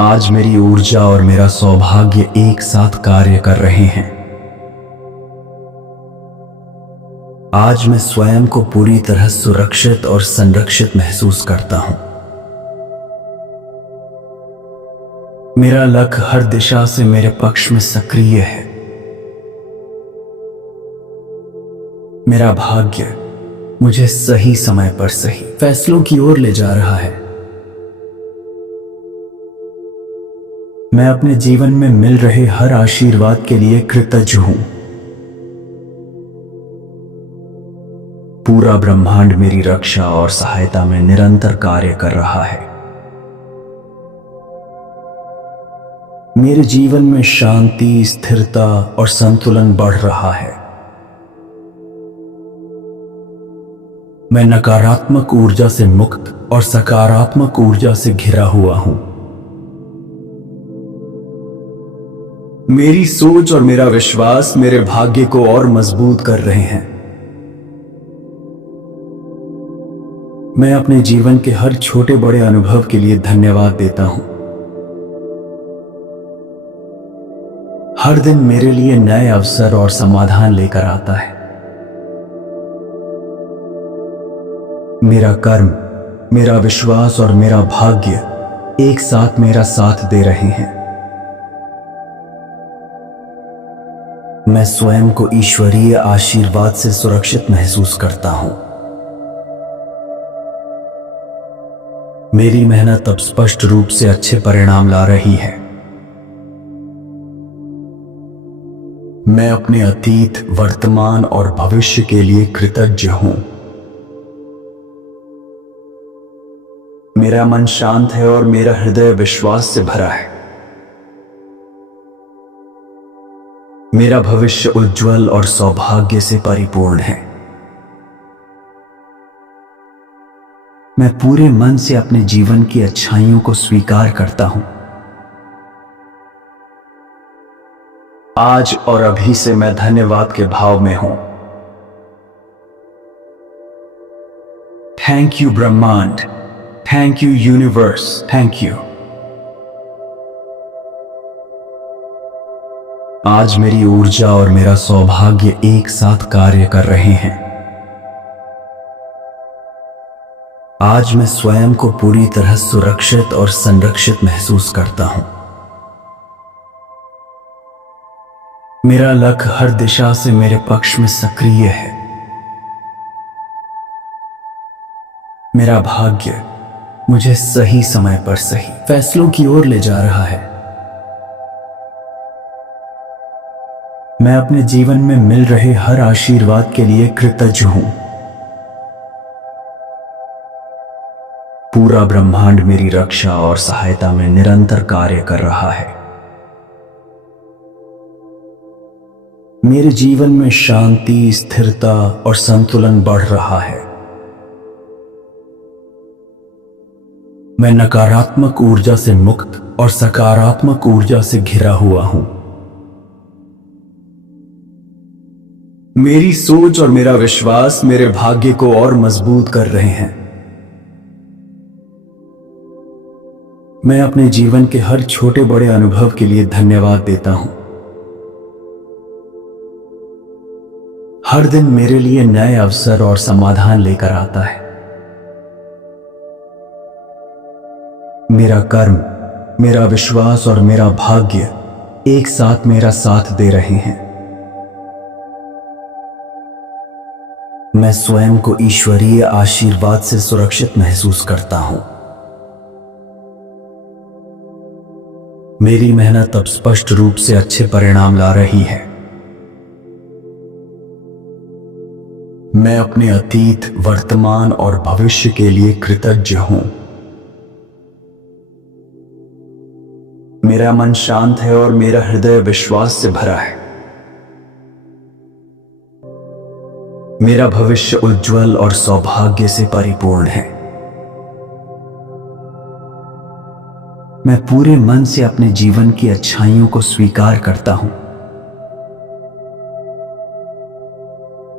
आज मेरी ऊर्जा और मेरा सौभाग्य एक साथ कार्य कर रहे हैं। आज मैं स्वयं को पूरी तरह सुरक्षित और संरक्षित महसूस करता हूं। मेरा लक हर दिशा से मेरे पक्ष में सक्रिय है। मेरा भाग्य मुझे सही समय पर सही फैसलों की ओर ले जा रहा है। मैं अपने जीवन में मिल रहे हर आशीर्वाद के लिए कृतज्ञ हूं। पूरा ब्रह्मांड मेरी रक्षा और सहायता में निरंतर कार्य कर रहा है। मेरे जीवन में शांति, स्थिरता और संतुलन बढ़ रहा है। मैं नकारात्मक ऊर्जा से मुक्त और सकारात्मक ऊर्जा से घिरा हुआ हूं। मेरी सोच और मेरा विश्वास मेरे भाग्य को और मजबूत कर रहे हैं। मैं अपने जीवन के हर छोटे बड़े अनुभव के लिए धन्यवाद देता हूं। हर दिन मेरे लिए नए अवसर और समाधान लेकर आता है। मेरा कर्म, मेरा विश्वास और मेरा भाग्य एक साथ मेरा साथ दे रहे हैं। मैं स्वयं को ईश्वरीय आशीर्वाद से सुरक्षित महसूस करता हूं। मेरी मेहनत अब स्पष्ट रूप से अच्छे परिणाम ला रही है। मैं अपने अतीत, वर्तमान और भविष्य के लिए कृतज्ञ हूं। मेरा मन शांत है और मेरा हृदय विश्वास से भरा है। मेरा भविष्य उज्जवल और सौभाग्य से परिपूर्ण है। मैं पूरे मन से अपने जीवन की अच्छाइयों को स्वीकार करता हूं। आज और अभी से मैं धन्यवाद के भाव में हूं। थैंक यू ब्रह्मांड, thank you universe, thank you. आज मेरी ऊर्जा और मेरा सौभाग्य एक साथ कार्य कर रहे हैं। आज मैं स्वयं को पूरी तरह सुरक्षित और संरक्षित महसूस करता हूं। मेरा लक हर दिशा से मेरे पक्ष में सक्रिय है। मेरा भाग्य मुझे सही समय पर सही फैसलों की ओर ले जा रहा है। मैं अपने जीवन में मिल रहे हर आशीर्वाद के लिए कृतज्ञ हूं। पूरा ब्रह्मांड मेरी रक्षा और सहायता में निरंतर कार्य कर रहा है। मेरे जीवन में शांति, स्थिरता और संतुलन बढ़ रहा है। मैं नकारात्मक ऊर्जा से मुक्त और सकारात्मक ऊर्जा से घिरा हुआ हूं। मेरी सोच और मेरा विश्वास मेरे भाग्य को और मजबूत कर रहे हैं। मैं अपने जीवन के हर छोटे बड़े अनुभव के लिए धन्यवाद देता हूं। हर दिन मेरे लिए नए अवसर और समाधान लेकर आता है। मेरा कर्म, मेरा विश्वास और मेरा भाग्य एक साथ मेरा साथ दे रहे हैं। मैं स्वयं को ईश्वरीय आशीर्वाद से सुरक्षित महसूस करता हूं। मेरी मेहनत अब स्पष्ट रूप से अच्छे परिणाम ला रही है। मैं अपने अतीत, वर्तमान और भविष्य के लिए कृतज्ञ हूं। मेरा मन शांत है और मेरा हृदय विश्वास से भरा है। मेरा भविष्य उज्जवल और सौभाग्य से परिपूर्ण है। मैं पूरे मन से अपने जीवन की अच्छाइयों को स्वीकार करता हूं।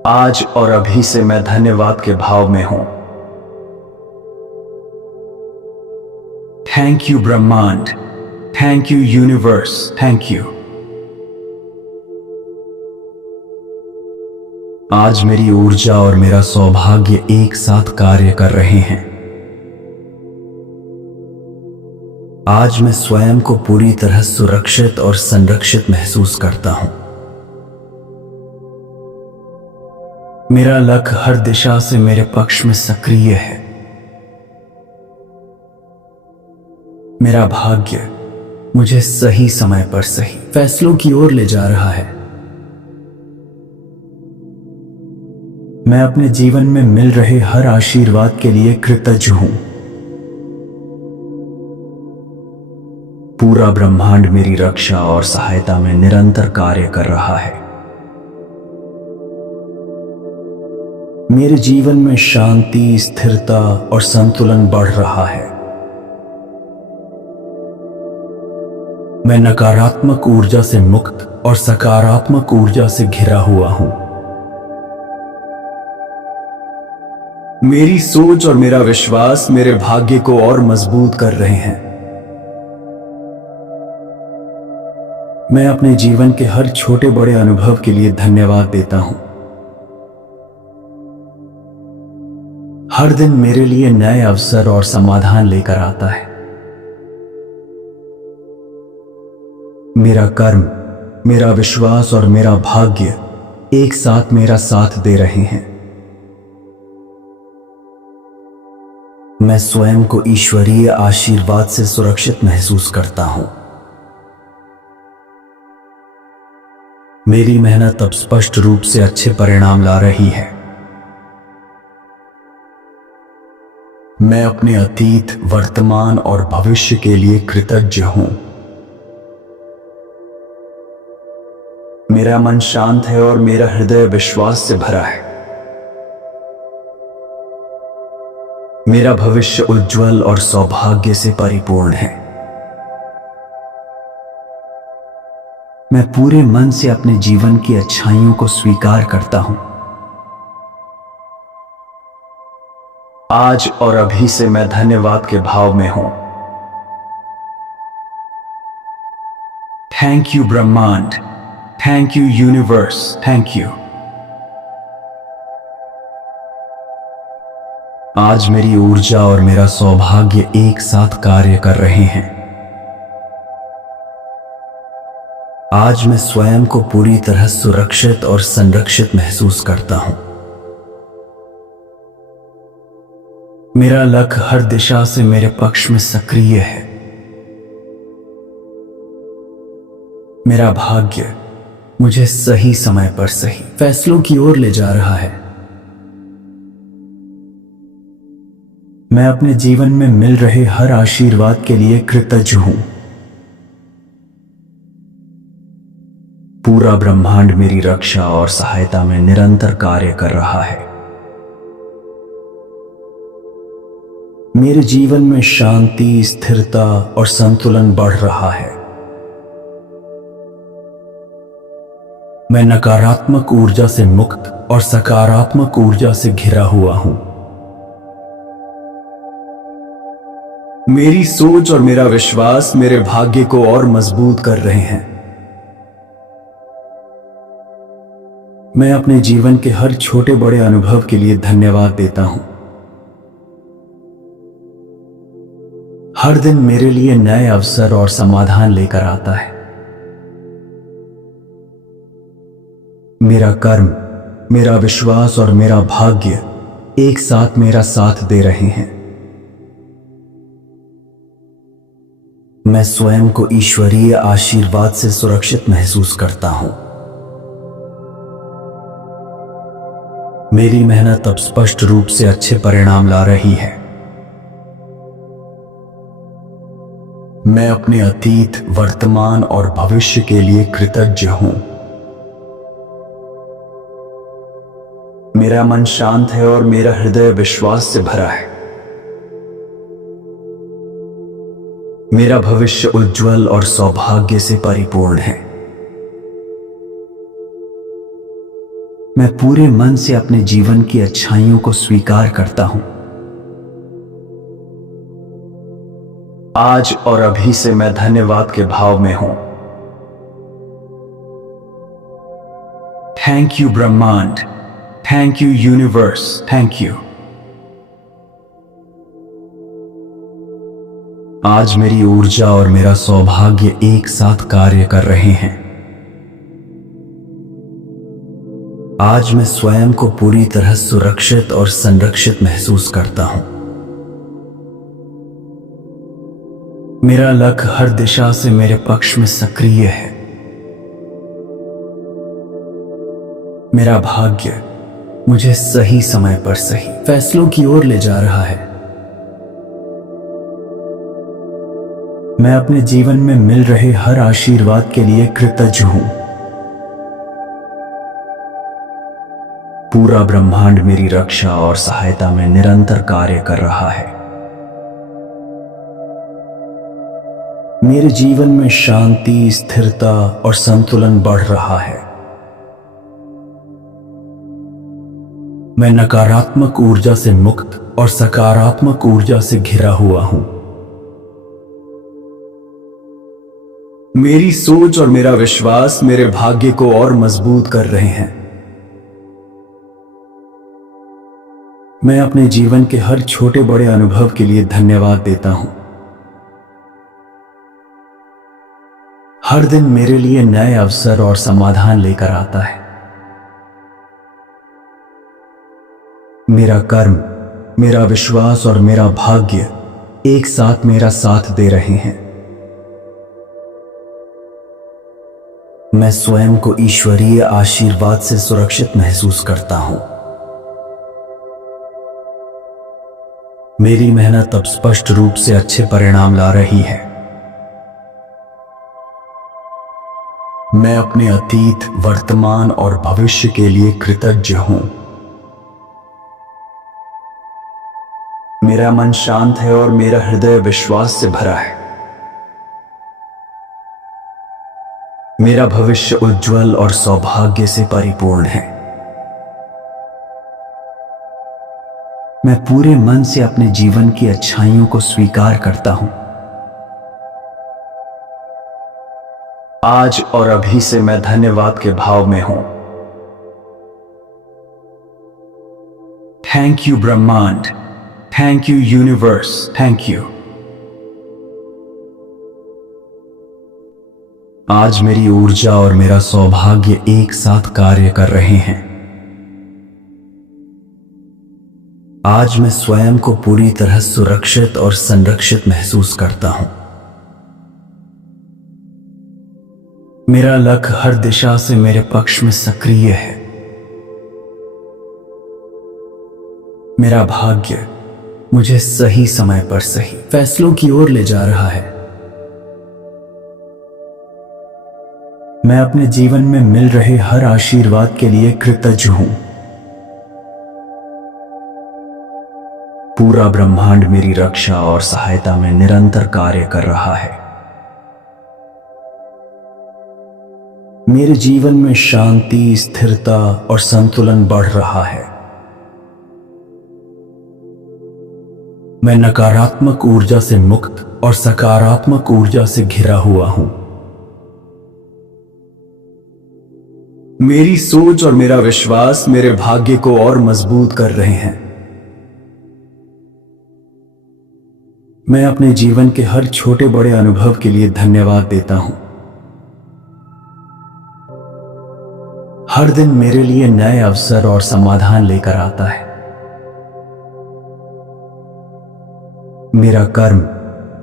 आज और अभी से मैं धन्यवाद के भाव में हूं। थैंक यू ब्रह्मांड, thank you universe, thank you. आज मेरी ऊर्जा और मेरा सौभाग्य एक साथ कार्य कर रहे हैं। आज मैं स्वयं को पूरी तरह सुरक्षित और संरक्षित महसूस करता हूं। मेरा लक हर दिशा से मेरे पक्ष में सक्रिय है। मेरा भाग्य मुझे सही समय पर सही फैसलों की ओर ले जा रहा है। मैं अपने जीवन में मिल रहे हर आशीर्वाद के लिए कृतज्ञ हूं। पूरा ब्रह्मांड मेरी रक्षा और सहायता में निरंतर कार्य कर रहा है। मेरे जीवन में शांति, स्थिरता और संतुलन बढ़ रहा है। मैं नकारात्मक ऊर्जा से मुक्त और सकारात्मक ऊर्जा से घिरा हुआ हूं। मेरी सोच और मेरा विश्वास मेरे भाग्य को और मजबूत कर रहे हैं। मैं अपने जीवन के हर छोटे बड़े अनुभव के लिए धन्यवाद देता हूं। हर दिन मेरे लिए नए अवसर और समाधान लेकर आता है। मेरा कर्म, मेरा विश्वास और मेरा भाग्य एक साथ मेरा साथ दे रहे हैं। मैं स्वयं को ईश्वरीय आशीर्वाद से सुरक्षित महसूस करता हूं। मेरी मेहनत अब स्पष्ट रूप से अच्छे परिणाम ला रही है। मैं अपने अतीत, वर्तमान और भविष्य के लिए कृतज्ञ हूं। मेरा मन शांत है और मेरा हृदय विश्वास से भरा है। मेरा भविष्य उज्जवल और सौभाग्य से परिपूर्ण है। मैं पूरे मन से अपने जीवन की अच्छाइयों को स्वीकार करता हूं। आज और अभी से मैं धन्यवाद के भाव में हूं। थैंक यू ब्रह्मांड, thank you universe, thank you. आज मेरी ऊर्जा और मेरा सौभाग्य एक साथ कार्य कर रहे हैं। आज मैं स्वयं को पूरी तरह सुरक्षित और संरक्षित महसूस करता हूं। मेरा लक हर दिशा से मेरे पक्ष में सक्रिय है। मेरा भाग्य मुझे सही समय पर सही फैसलों की ओर ले जा रहा है। मैं अपने जीवन में मिल रहे हर आशीर्वाद के लिए कृतज्ञ हूं। पूरा ब्रह्मांड मेरी रक्षा और सहायता में निरंतर कार्य कर रहा है। मेरे जीवन में शांति, स्थिरता और संतुलन बढ़ रहा है। मैं नकारात्मक ऊर्जा से मुक्त और सकारात्मक ऊर्जा से घिरा हुआ हूं। मेरी सोच और मेरा विश्वास मेरे भाग्य को और मजबूत कर रहे हैं। मैं अपने जीवन के हर छोटे बड़े अनुभव के लिए धन्यवाद देता हूं। हर दिन मेरे लिए नए अवसर और समाधान लेकर आता है। मेरा कर्म, मेरा विश्वास और मेरा भाग्य एक साथ मेरा साथ दे रहे हैं। मैं स्वयं को ईश्वरीय आशीर्वाद से सुरक्षित महसूस करता हूं। मेरी मेहनत अब स्पष्ट रूप से अच्छे परिणाम ला रही है। मैं अपने अतीत, वर्तमान और भविष्य के लिए कृतज्ञ हूं। मेरा मन शांत है और मेरा हृदय विश्वास से भरा है। मेरा भविष्य उज्जवल और सौभाग्य से परिपूर्ण है। मैं पूरे मन से अपने जीवन की अच्छाइयों को स्वीकार करता हूं। आज और अभी से मैं धन्यवाद के भाव में हूं। थैंक यू ब्रह्मांड, thank you universe, thank you. आज मेरी ऊर्जा और मेरा सौभाग्य एक साथ कार्य कर रहे हैं। आज मैं स्वयं को पूरी तरह सुरक्षित और संरक्षित महसूस करता हूं। मेरा लक हर दिशा से मेरे पक्ष में सक्रिय है। मेरा भाग्य मुझे सही समय पर सही फैसलों की ओर ले जा रहा है। मैं अपने जीवन में मिल रहे हर आशीर्वाद के लिए कृतज्ञ हूं। पूरा ब्रह्मांड मेरी रक्षा और सहायता में निरंतर कार्य कर रहा है। मेरे जीवन में शांति, स्थिरता और संतुलन बढ़ रहा है। मैं नकारात्मक ऊर्जा से मुक्त और सकारात्मक ऊर्जा से घिरा हुआ हूं। मेरी सोच और मेरा विश्वास मेरे भाग्य को और मजबूत कर रहे हैं। मैं अपने जीवन के हर छोटे बड़े अनुभव के लिए धन्यवाद देता हूं। हर दिन मेरे लिए नए अवसर और समाधान लेकर आता है। मेरा कर्म, मेरा विश्वास और मेरा भाग्य एक साथ मेरा साथ दे रहे हैं। मैं स्वयं को ईश्वरीय आशीर्वाद से सुरक्षित महसूस करता हूं। मेरी मेहनत अब स्पष्ट रूप से अच्छे परिणाम ला रही है। मैं अपने अतीत, वर्तमान और भविष्य के लिए कृतज्ञ हूं। मेरा मन शांत है और मेरा हृदय विश्वास से भरा है। मेरा भविष्य उज्जवल और सौभाग्य से परिपूर्ण है। मैं पूरे मन से अपने जीवन की अच्छाइयों को स्वीकार करता हूं। आज और अभी से मैं धन्यवाद के भाव में हूं। थैंक यू ब्रह्मांड, thank you universe, thank you. आज मेरी ऊर्जा और मेरा सौभाग्य एक साथ कार्य कर रहे हैं। आज मैं स्वयं को पूरी तरह सुरक्षित और संरक्षित महसूस करता हूं। मेरा लक हर दिशा से मेरे पक्ष में सक्रिय है। मेरा भाग्य मुझे सही समय पर सही फैसलों की ओर ले जा रहा है। मैं अपने जीवन में मिल रहे हर आशीर्वाद के लिए कृतज्ञ हूं। पूरा ब्रह्मांड मेरी रक्षा और सहायता में निरंतर कार्य कर रहा है। मेरे जीवन में शांति, स्थिरता और संतुलन बढ़ रहा है। मैं नकारात्मक ऊर्जा से मुक्त और सकारात्मक ऊर्जा से घिरा हुआ हूं। मेरी सोच और मेरा विश्वास मेरे भाग्य को और मजबूत कर रहे हैं। मैं अपने जीवन के हर छोटे बड़े अनुभव के लिए धन्यवाद देता हूं। हर दिन मेरे लिए नए अवसर और समाधान लेकर आता है। मेरा कर्म,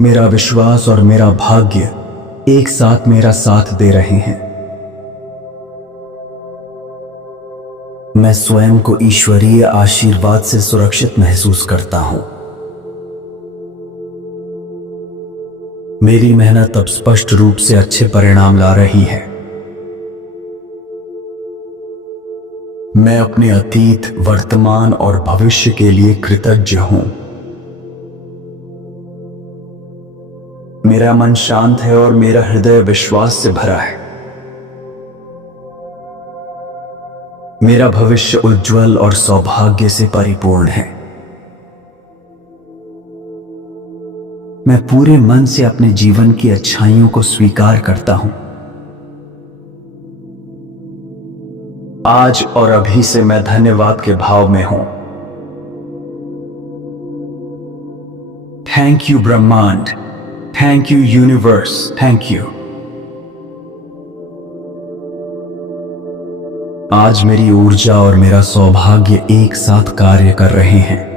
मेरा विश्वास और मेरा भाग्य एक साथ मेरा साथ दे रहे हैं। मैं स्वयं को ईश्वरीय आशीर्वाद से सुरक्षित महसूस करता हूं। मेरी मेहनत अब स्पष्ट रूप से अच्छे परिणाम ला रही है। मैं अपने अतीत, वर्तमान और भविष्य के लिए कृतज्ञ हूं। मेरा मन शांत है और मेरा हृदय विश्वास से भरा है। मेरा भविष्य उज्जवल और सौभाग्य से परिपूर्ण है। मैं पूरे मन से अपने जीवन की अच्छाइयों को स्वीकार करता हूं। आज और अभी से मैं धन्यवाद के भाव में हूं। थैंक यू ब्रह्मांड, thank you universe, thank you. आज मेरी ऊर्जा और मेरा सौभाग्य एक साथ कार्य कर रहे हैं।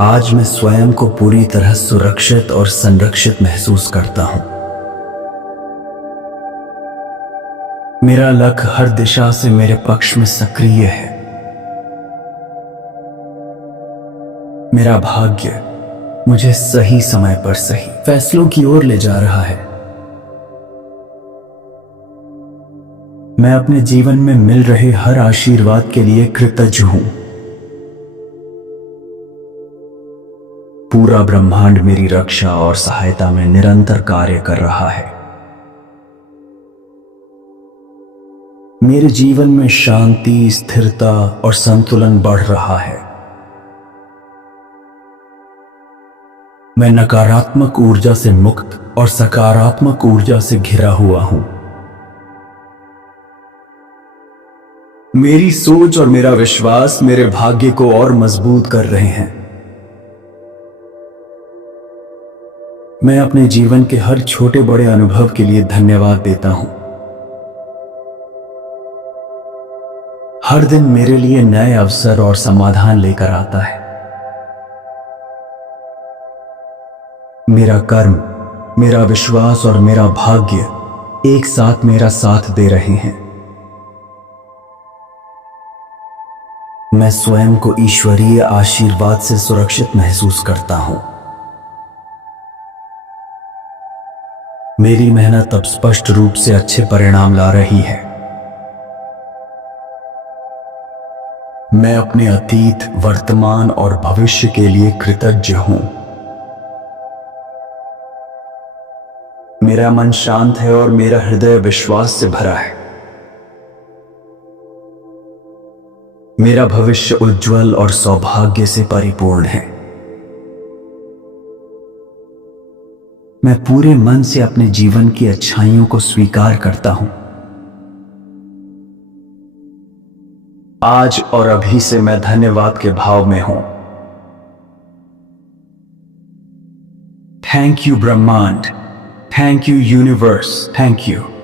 आज मैं स्वयं को पूरी तरह सुरक्षित और संरक्षित महसूस करता हूं। मेरा लक्ष्य हर दिशा से मेरे पक्ष में सक्रिय है। मेरा भाग्य मुझे सही समय पर सही फैसलों की ओर ले जा रहा है। मैं अपने जीवन में मिल रहे हर आशीर्वाद के लिए कृतज्ञ हूं। पूरा ब्रह्मांड मेरी रक्षा और सहायता में निरंतर कार्य कर रहा है। मेरे जीवन में शांति, स्थिरता और संतुलन बढ़ रहा है। मैं नकारात्मक ऊर्जा से मुक्त और सकारात्मक ऊर्जा से घिरा हुआ हूं। मेरी सोच और मेरा विश्वास मेरे भाग्य को और मजबूत कर रहे हैं। मैं अपने जीवन के हर छोटे बड़े अनुभव के लिए धन्यवाद देता हूं। हर दिन मेरे लिए नए अवसर और समाधान लेकर आता है। मेरा कर्म, मेरा विश्वास और मेरा भाग्य एक साथ मेरा साथ दे रहे हैं। मैं स्वयं को ईश्वरीय आशीर्वाद से सुरक्षित महसूस करता हूं। मेरी मेहनत अब स्पष्ट रूप से अच्छे परिणाम ला रही है। मैं अपने अतीत, वर्तमान और भविष्य के लिए कृतज्ञ हूं। मेरा मन शांत है और मेरा हृदय विश्वास से भरा है। मेरा भविष्य उज्जवल और सौभाग्य से परिपूर्ण है। मैं पूरे मन से अपने जीवन की अच्छाइयों को स्वीकार करता हूं। आज और अभी से मैं धन्यवाद के भाव में हूं। थैंक यू ब्रह्मांड, thank you universe, thank you.